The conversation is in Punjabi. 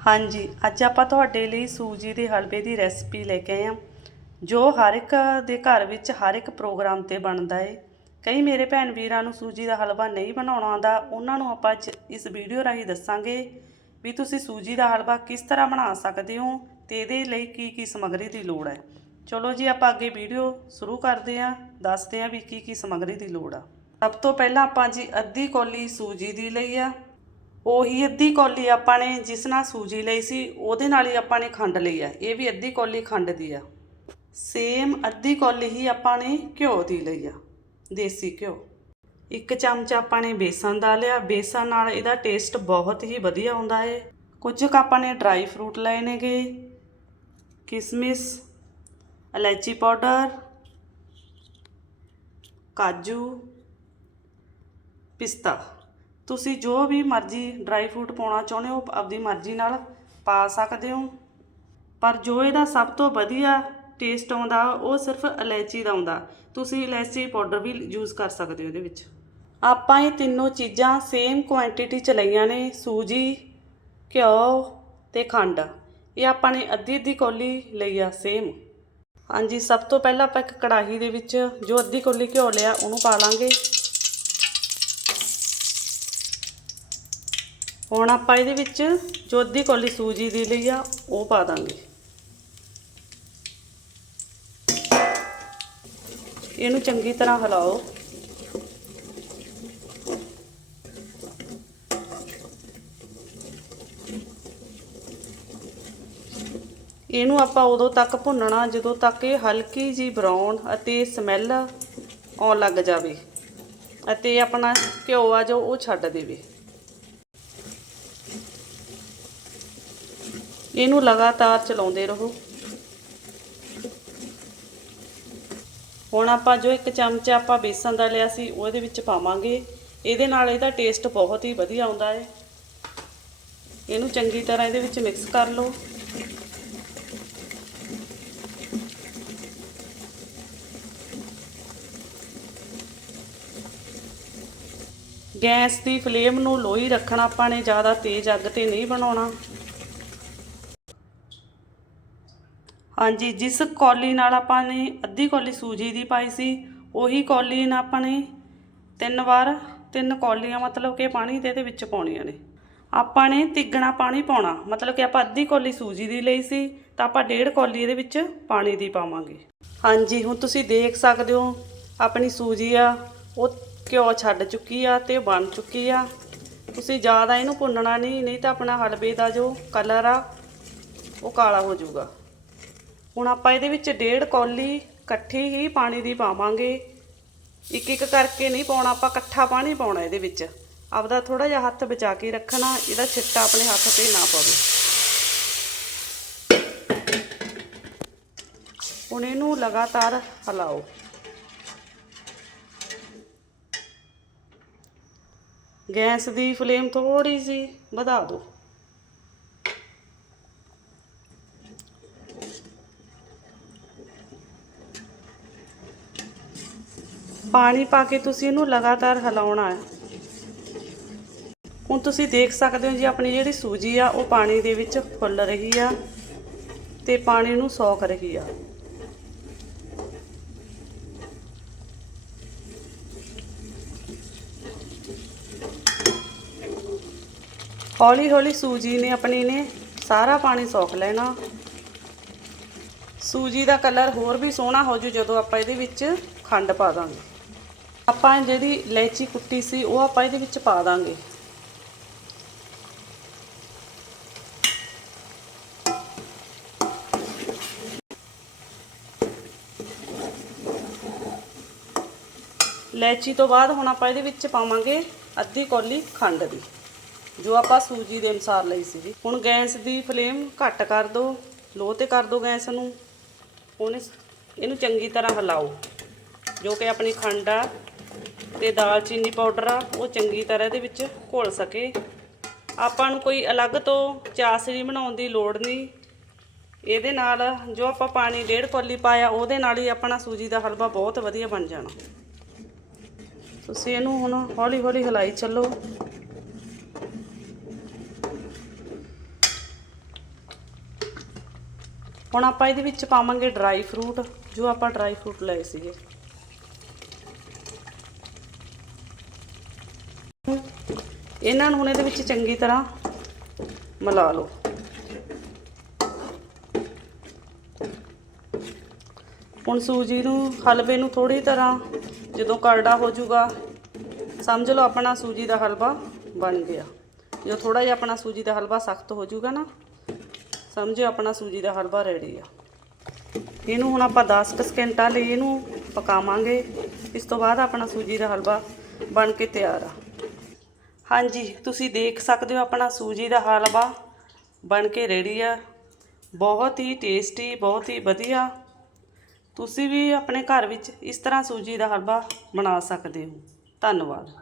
ਹਾਂਜੀ, ਅੱਜ ਆਪਾਂ ਤੁਹਾਡੇ ਲਈ ਸੂਜੀ ਦੇ ਹਲਵੇ ਦੀ ਰੈਸਪੀ ਲੈ ਕੇ ਆਏ ਹਾਂ, ਜੋ ਹਰ ਇੱਕ ਦੇ ਘਰ ਵਿੱਚ ਹਰ ਇੱਕ ਪ੍ਰੋਗਰਾਮ ਤੇ ਬਣਦਾ ਏ। ਕਈ ਮੇਰੇ ਭੈਣ ਵੀਰਾਂ ਨੂੰ ਸੂਜੀ ਦਾ ਹਲਵਾ ਨਹੀਂ ਬਣਾਉਣਾ ਆਉਂਦਾ, ਉਹਨਾਂ ਨੂੰ ਆਪਾਂ ਇਸ ਵੀਡੀਓ ਰਾਹੀਂ ਦੱਸਾਂਗੇ ਵੀ ਤੁਸੀਂ ਸੂਜੀ ਦਾ ਹਲਵਾ ਕਿਸ ਤਰ੍ਹਾਂ ਬਣਾ ਸਕਦੇ ਹੋ ਤੇ ਇਹਦੇ ਲਈ ਕੀ ਕੀ ਸਮੱਗਰੀ ਦੀ ਲੋੜ ਹੈ। ਚਲੋ ਜੀ, ਆਪਾਂ ਅੱਗੇ ਵੀਡੀਓ ਸ਼ੁਰੂ ਕਰਦੇ ਹਾਂ, ਦੱਸਦੇ ਹਾਂ ਵੀ ਕੀ ਕੀ ਸਮੱਗਰੀ ਦੀ ਲੋੜ ਆ। ਸਭ ਤੋਂ ਪਹਿਲਾਂ ਆਪਾਂ ਜੀ ਅੱਧੀ ਕੌਲੀ ਸੂਜੀ ਦੀ ਲਈ ਆ। ਉਹੀ ਅੱਧੀ ਕੌਲੀ ਆਪਾਂ ਨੇ ਜਿਸ ਨਾਲ ਸੂਜੀ ਲਈ ਸੀ, ਉਹਦੇ ਨਾਲ ਹੀ ਆਪਾਂ ਨੇ ਖੰਡ ਲਈ ਆ। ਇਹ ਵੀ ਅੱਧੀ ਕੌਲੀ ਖੰਡ ਦੀ ਆ। ਸੇਮ ਅੱਧੀ ਕੌਲੀ ਹੀ ਆਪਾਂ ਨੇ ਘਿਓ ਦੀ ਲਈ ਆ, ਦੇਸੀ ਘਿਓ। ਇੱਕ ਚਮਚ ਆਪਾਂ ਨੇ ਬੇਸਨ ਦਾ ਲਿਆ। ਬੇਸਨ ਨਾਲ ਇਹਦਾ ਟੇਸਟ ਬਹੁਤ ਹੀ ਵਧੀਆ ਆਉਂਦਾ ਏ। ਕੁਝ ਕੁ ਆਪਾਂ ਨੇ ਡਰਾਈ ਫਰੂਟ ਲਏ ਨੇਗੇ। ਕਿਸਮਿਸ, ਇਲਾਇਚੀ ਪਾਊਡਰ, ਕਾਜੂ, ਪਿਸਤਾ। ਤੁਸੀਂ ਜੋ ਵੀ ਮਰਜ਼ੀ ਡਰਾਈ ਫਰੂਟ ਪਾਉਣਾ ਚਾਹੁੰਦੇ ਹੋ, ਆਪਦੀ ਮਰਜ਼ੀ ਨਾਲ ਪਾ ਸਕਦੇ ਹੋ। ਪਰ ਜੋ ਇਹਦਾ ਸਭ ਤੋਂ ਵਧੀਆ ਟੇਸਟ ਆਉਂਦਾ, ਉਹ ਸਿਰਫ ਇਲਾਇਚੀ ਦਾ ਆਉਂਦਾ। ਤੁਸੀਂ ਇਲਾਇਚੀ ਪਾਊਡਰ ਵੀ ਯੂਜ਼ ਕਰ ਸਕਦੇ ਹੋ ਇਹਦੇ ਵਿੱਚ। ਆਪਾਂ ਇਹ ਤਿੰਨੋਂ ਚੀਜ਼ਾਂ ਸੇਮ ਕੁਆਂਟੀਟੀ ਚ ਲਈਆਂ ਨੇ, ਸੂਜੀ, ਘਿਓ ਤੇ ਖੰਡ। ਇਹ ਆਪਾਂ ਨੇ ਅੱਧੀ ਅੱਧੀ ਕੌਲੀ ਲਈ ਆ ਸੇਮ ਹਾਂਜੀ, ਸਭ ਤੋਂ ਪਹਿਲਾਂ ਆਪਾਂ ਇੱਕ ਕੜਾਹੀ ਦੇ ਵਿੱਚ ਜੋ ਅੱਧੀ ਕੌਲੀ ਘਿਓ ਲਿਆ, ਉਹਨੂੰ ਪਾ ਲਾਂਗੇ। ਹੁਣ ਆਪਾਂ ਇਹਦੇ ਵਿੱਚ ਜੋ ਅੱਧੀ ਕੌਲੀ ਸੂਜੀ ਦੀ ਲਈ ਆ, ਉਹ ਪਾ ਦਾਂਗੇ। ਇਹਨੂੰ ਚੰਗੀ ਤਰ੍ਹਾਂ ਹਿਲਾਓ। ਇਹਨੂੰ ਆਪਾਂ ਉਦੋਂ ਤੱਕ ਭੁੰਨਣਾ, ਜਦੋਂ ਤੱਕ ਇਹ ਹਲਕੀ ਜੀ ਬਰਾਊਨ ਅਤੇ ਸਮੈਲ ਆਉਣ ਲੱਗ ਜਾਵੇ ਅਤੇ ਆਪਣਾ ਘਿਓ ਆ ਜੋ ਉਹ ਛੱਡ ਦੇਵੇ। ਇਹਨੂੰ ਲਗਾਤਾਰ ਚਲਾਉਂਦੇ ਰਹੋ। ਹੁਣ ਆਪਾਂ ਜੋ ਇੱਕ ਚਮਚ ਆਪਾਂ ਬੇਸਨ ਦਾ ਲਿਆ ਸੀ, ਉਹਦੇ ਵਿੱਚ ਪਾਵਾਂਗੇ। ਇਹਦੇ ਨਾਲ ਇਹਦਾ ਟੇਸਟ ਬਹੁਤ ਹੀ ਵਧੀਆ ਆਉਂਦਾ ਹੈ। ਇਹਨੂੰ ਚੰਗੀ ਤਰ੍ਹਾਂ ਇਹਦੇ ਵਿੱਚ ਮਿਕਸ ਕਰ ਲਓ। ਗੈਸ ਦੀ ਫਲੇਮ ਨੂੰ ਲੋ ਹੀ ਰੱਖਣਾ ਆਪਾਂ ਨੇ, ਜ਼ਿਆਦਾ ਤੇਜ਼ ਅੱਗ ਤੇ ਨਹੀਂ ਬਣਾਉਣਾ। ਹਾਂਜੀ, ਜਿਸ ਕੌਲੀ ਨਾਲ ਆਪਾਂ ਨੇ ਅੱਧੀ ਕੌਲੀ ਸੂਜੀ ਦੀ ਪਾਈ ਸੀ, ਉਹੀ ਕੌਲੀ ਨਾਲ ਆਪਾਂ ਨੇ ਤਿੰਨ ਵਾਰ ਤਿੰਨ ਕੌਲੀਆਂ ਮਤਲਬ ਕਿ ਪਾਣੀ ਦੇ ਇਹਦੇ ਵਿੱਚ ਪਾਉਣੀਆਂ ਨੇ। ਆਪਾਂ ਨੇ ਤਿੱਗਣਾ ਪਾਣੀ ਪਾਉਣਾ, ਮਤਲਬ ਕਿ ਆਪਾਂ ਅੱਧੀ ਕੌਲੀ ਸੂਜੀ ਦੀ ਲਈ ਸੀ, ਤਾਂ ਆਪਾਂ ਡੇਢ ਕੌਲੀ ਇਹਦੇ ਵਿੱਚ ਪਾਣੀ ਦੀ ਪਾਵਾਂਗੇ। ਹਾਂਜੀ, ਹੁਣ ਤੁਸੀਂ ਦੇਖ ਸਕਦੇ ਹੋ, ਆਪਣੀ ਸੂਜੀ ਆ, ਉਹ ਘਿਓ ਛੱਡ ਚੁੱਕੀ ਆ ਤੇ ਬਣ ਚੁੱਕੀ ਆ। ਤੁਸੀਂ ਜ਼ਿਆਦਾ ਇਹਨੂੰ ਭੁੰਨਣਾ ਨਹੀਂ ਨਹੀਂ ਤਾਂ ਆਪਣਾ ਹਲਵੇ ਦਾ ਜੋ ਕਲਰ ਆ, ਉਹ ਕਾਲਾ ਹੋ ਜਾਊਗਾ। ਹੁਣ ਆਪਾਂ ਇਹਦੇ ਵਿੱਚ ਡੇਢ ਕੌਲੀ ਇਕੱਠੀ ਹੀ ਪਾਣੀ ਦੀ ਪਾਵਾਂਗੇ। ਇੱਕ ਇੱਕ ਕਰਕੇ ਨਹੀਂ ਪਾਉਣਾ, ਆਪਾਂ ਇਕੱਠਾ ਪਾਣੀ ਪਾਉਣਾ ਇਹਦੇ ਵਿੱਚ। ਆਪਦਾ ਥੋੜਾ ਜਿਹਾ ਹੱਥ ਬਚਾ ਕੇ ਰੱਖਣਾ, ਇਹਦਾ ਛਿੱਟਾ ਆਪਣੇ ਹੱਥ ਤੇ ਨਾ ਪਵੇ। ਹੁਣ ਇਹਨੂੰ ਲਗਾਤਾਰ ਹਿਲਾਓ। ਗੈਸ ਦੀ ਫਲੇਮ ਥੋੜੀ ਜੀ ਵਧਾ ਦਿਓ। ਪਾਣੀ ਪਾ ਕੇ ਤੁਸੀਂ ਇਹਨੂੰ ਲਗਾਤਾਰ ਹਿਲਾਉਣਾ ਹੈ। ਹੁਣ ਤੁਸੀਂ ਦੇਖ ਸਕਦੇ ਹੋ ਜੀ, ਆਪਣੀ ਜਿਹੜੀ ਸੂਜੀ ਆ, ਉਹ ਪਾਣੀ ਦੇ ਵਿੱਚ ਫੁੱਲ ਰਹੀ ਆ ਤੇ ਪਾਣੀ ਨੂੰ ਸੌਖ ਰਹੀ ਆ। ਹੌਲੀ ਹੌਲੀ ਸੂਜੀ ਨੇ ਆਪਣੀ ਨੇ ਸਾਰਾ ਪਾਣੀ ਸੌਖ ਲੈਣਾ। ਸੂਜੀ ਦਾ ਕਲਰ ਹੋਰ ਵੀ ਸੋਹਣਾ ਹੋ ਜੂ ਜਦੋਂ ਆਪਾਂ ਇਹਦੇ ਵਿੱਚ ਖੰਡ ਪਾ ਦਾਂਗੇ। ਆਪਾਂ ਜਿਹੜੀ ਇਲਾਇਚੀ ਕੁੱਟੀ ਸੀ, ਉਹ ਆਪਾਂ ਇਹਦੇ ਵਿੱਚ ਪਾ ਦਾਂਗੇ। ਇਲਾਇਚੀ ਤੋਂ ਬਾਅਦ ਹੁਣ ਆਪਾਂ ਇਹਦੇ ਵਿੱਚ ਪਾਵਾਂਗੇ ਅੱਧੀ ਕੌਲੀ ਖੰਡ ਦੀ, ਜੋ ਆਪਾਂ ਸੂਜੀ ਦੇ ਅਨੁਸਾਰ ਲਈ ਸੀ ਹੁਣ ਗੈਸ ਦੀ ਫਲੇਮ ਘੱਟ ਕਰ ਦਿਓ ਲੋ ਤੇ ਕਰ ਦਿਓ ਗੈਸ ਨੂੰ। ਹੁਣ ਇਹਨੂੰ ਚੰਗੀ ਤਰ੍ਹਾਂ ਹਿਲਾਓ। ਜੋ ਕਿ ਆਪਣੀ ਖੰਡ ਆ ਤੇ ਦਾਲਚੀਨੀ ਪਾਊਡਰ ਆ, ਉਹ ਚੰਗੀ ਤਰ੍ਹਾਂ ਇਹਦੇ ਵਿੱਚ ਘੋਲ ਸਕੇ। ਆਪਾਂ ਨੂੰ ਕੋਈ ਅਲੱਗ ਤੋਂ ਚਾਸਣੀ ਬਣਾਉਣ ਦੀ ਲੋੜ ਨਹੀਂ। ਇਹਦੇ ਨਾਲ ਜੋ ਆਪਾਂ ਪਾਣੀ ਡੇਢ ਕੌਲੀ ਪਾਇਆ, ਉਹਦੇ ਨਾਲ ਹੀ ਆਪਣਾ ਸੂਜੀ ਦਾ ਹਲਵਾ ਬਹੁਤ ਵਧੀਆ ਬਣ ਜਾਣਾ। ਤੁਸੀਂ ਇਹਨੂੰ ਹੁਣ ਹੌਲੀ ਹੌਲੀ ਹਿਲਾਈ ਚੱਲੋ। ਹੁਣ ਆਪਾਂ ਇਹਦੇ ਵਿੱਚ ਪਾਵਾਂਗੇ ਡਰਾਈ ਫਰੂਟ, ਜੋ ਆਪਾਂ ਡਰਾਈ ਫਰੂਟ ਲਏ ਸੀਗੇ। ਇਹਨਾਂ ਨੂੰ ਹੁਣ ਇਹਦੇ ਵਿੱਚ ਚੰਗੀ ਤਰ੍ਹਾਂ ਮਿਲਾ ਲਓ। ਹੁਣ ਸੂਜੀ ਨੂੰ, ਹਲਵੇ ਨੂੰ ਥੋੜੀ ਤਰ੍ਹਾਂ ਜਦੋਂ ਕਰੜਾ ਹੋ ਜਾਊਗਾ, ਸਮਝ ਲਓ ਆਪਣਾ ਸੂਜੀ ਦਾ ਹਲਵਾ ਬਣ ਗਿਆ। ਜਦੋਂ ਥੋੜਾ ਜਿਹਾ ਆਪਣਾ ਸੂਜੀ ਦਾ ਹਲਵਾ ਸਖਤ ਹੋ ਜਾਊਗਾ ਨਾ, ਸਮਝਿਓ ਆਪਣਾ ਸੂਜੀ ਦਾ ਹਲਵਾ ਰੈਡੀ ਆ। ਇਹਨੂੰ ਹੁਣ ਆਪਾਂ 10 ਕੁ ਸਕਿੰਟਾਂ ਲਈ ਇਹਨੂੰ ਪਕਾਵਾਂਗੇ। ਇਸ ਤੋਂ ਬਾਅਦ ਆਪਣਾ ਸੂਜੀ ਦਾ ਹਲਵਾ ਬਣ ਕੇ ਤਿਆਰ ਆ। ਹਾਂਜੀ, ਤੁਸੀਂ ਦੇਖ ਸਕਦੇ ਹੋ ਆਪਣਾ ਸੂਜੀ ਦਾ ਹਲਵਾ ਬਣ ਕੇ ਰੈਡੀ ਆ। ਬਹੁਤ ਹੀ ਟੇਸਟੀ ਬਹੁਤ ਹੀ ਵਧੀਆ। ਤੁਸੀਂ ਵੀ ਆਪਣੇ ਘਰ ਵਿੱਚ ਇਸ ਤਰ੍ਹਾਂ ਸੂਜੀ ਦਾ ਹਲਵਾ ਬਣਾ ਸਕਦੇ ਹੋ। ਧੰਨਵਾਦ।